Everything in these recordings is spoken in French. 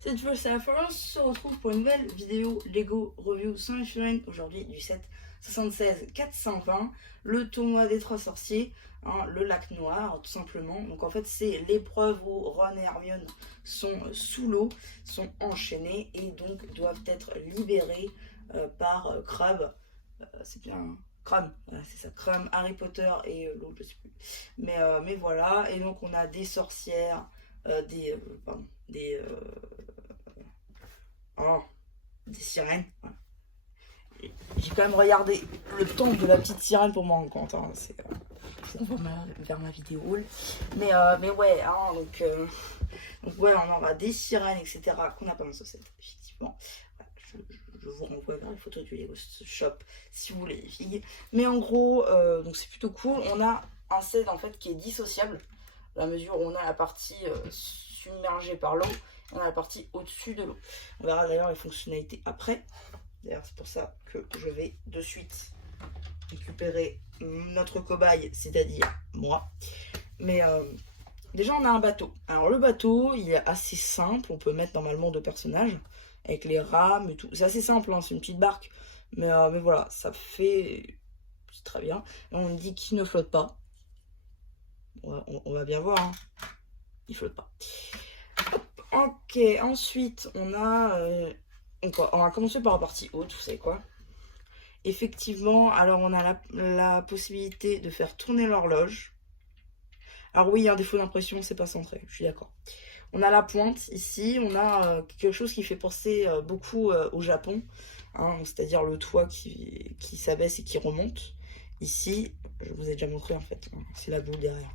Cette fois, c'est la France se retrouve pour une nouvelle vidéo Lego Review sans les figurines. Aujourd'hui, du set 76 420, le tournoi des trois sorciers, hein, le lac noir, tout simplement. Donc en fait, c'est l'épreuve où Ron et Hermione sont sous l'eau, sont enchaînés et donc doivent être libérés par Crabbe. C'est bien Crumb, voilà, c'est ça, Crumb, Harry Potter et l'autre, je sais plus. Mais voilà, et donc on a des sorcières, pardon, oh, des sirènes. Voilà. J'ai quand même regardé le temps de la petite sirène pour m'en rendre compte. Hein. C'est vers ma vidéo. Mais ouais, hein, donc ouais, on aura des sirènes, etc. qu'on n'a pas dans ce set, effectivement. Voilà, je vous renvoie vers les photos du Lego Shop si vous voulez les filles. Mais en gros, donc c'est plutôt cool. On a un set en fait qui est dissociable, à la mesure où on a la partie submergée par l'eau, on a la partie au-dessus de l'eau. On verra d'ailleurs les fonctionnalités après. D'ailleurs, c'est pour ça que je vais de suite récupérer notre cobaye, c'est-à-dire moi. Mais déjà, on a un bateau. Alors, le bateau, il est assez simple. On peut mettre normalement deux personnages avec les rames et tout. C'est assez simple, hein, c'est une petite barque. Mais voilà, ça fait... C'est très bien. Et on dit qu'il ne flotte pas. On va bien voir. Hein. Il flotte pas. Ok, ensuite, on va commencer par la partie haute, vous savez quoi? Effectivement, alors on a la possibilité de faire tourner l'horloge. Alors oui, il y a un défaut d'impression, c'est pas centré, je suis d'accord. On a la pointe ici, on a quelque chose qui fait penser beaucoup au Japon, hein, c'est-à-dire le toit qui s'abaisse et qui remonte. Ici, je vous ai déjà montré en fait, hein, c'est la boule derrière,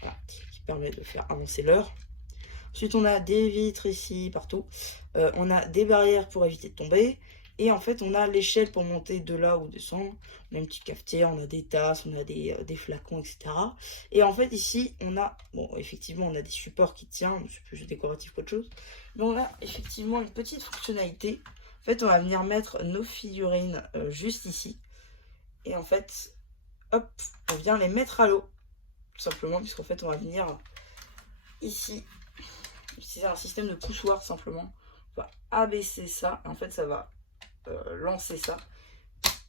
voilà, qui permet de faire avancer l'heure. Ensuite, on a des vitres ici, partout. On a des barrières pour éviter de tomber. Et en fait, on a l'échelle pour monter de là ou descendre. On a une petite cafetière, on a des tasses, on a des flacons, etc. Et en fait, ici, on a... Bon, effectivement, on a des supports qui tiennent. C'est plus décoratif qu'autre chose. Mais on a effectivement une petite fonctionnalité. En fait, on va venir mettre nos figurines juste ici. Et en fait, hop, on vient les mettre à l'eau. Tout simplement, puisqu'en fait, on va venir ici... utiliser un système de poussoir simplement. On va abaisser ça, et en fait ça va lancer ça.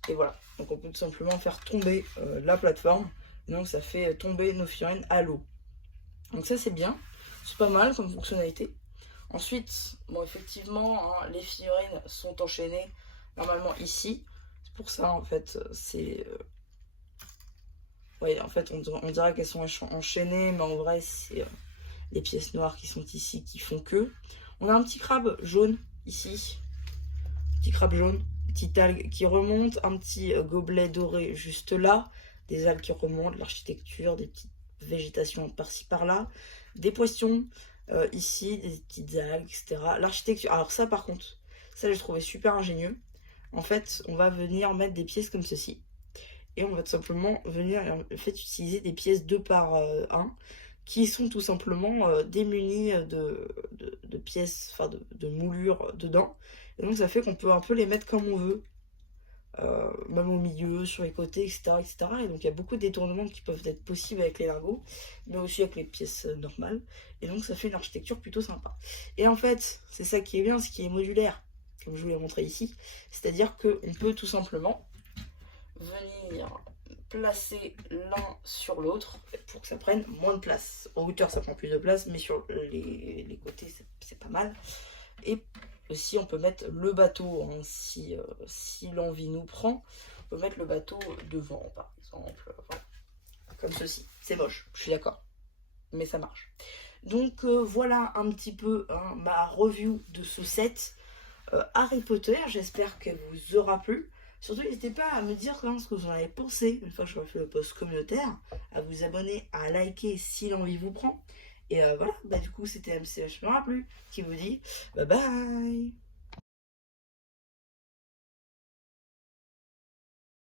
Et voilà, donc on peut tout simplement faire tomber la plateforme. Et donc ça fait tomber nos figurines à l'eau. Donc ça c'est bien, c'est pas mal comme fonctionnalité. Ensuite, bon effectivement, hein, les figurines sont enchaînées normalement ici. C'est pour ça en fait, c'est... ouais, en fait on dirait qu'elles sont enchaînées, mais en vrai c'est... les pièces noires qui sont ici qui font que. On a un petit crabe jaune ici. Petit crabe jaune. Petite algue qui remonte. Un petit gobelet doré juste là. Des algues qui remontent. L'architecture. Des petites végétations par-ci par-là. Des poissons ici. Des petites algues, etc. L'architecture. Alors ça par contre, ça j'ai trouvé super ingénieux. En fait, on va venir mettre des pièces comme ceci. Et on va tout simplement venir en fait, utiliser des pièces 2 par 1 qui sont tout simplement démunis de pièces, enfin de moulures dedans. Et donc ça fait qu'on peut un peu les mettre comme on veut, même au milieu, sur les côtés, etc., etc. Et donc il y a beaucoup de détournements qui peuvent être possibles avec les lingots, mais aussi avec les pièces normales. Et donc ça fait une architecture plutôt sympa. Et en fait, c'est ça qui est bien, ce qui est modulaire, comme je vous l'ai montré ici. C'est-à-dire qu'on peut tout simplement venir placer l'un sur l'autre pour que ça prenne moins de place. En hauteur ça prend plus de place, mais sur les côtés c'est pas mal. Et aussi on peut mettre le bateau, hein, si l'envie nous prend. On peut mettre le bateau devant par exemple, voilà. Comme ceci. C'est moche, je suis d'accord, mais ça marche. Donc voilà un petit peu hein, ma review de ce set Harry Potter. J'espère qu'elle vous aura plu. Surtout, n'hésitez pas à me dire ce que vous en avez pensé une fois que j'aurai fait le post communautaire, à vous abonner, à liker si l'envie vous prend. Et voilà, bah, du coup, c'était MCH, je me rappelle, qui vous dit bye bye.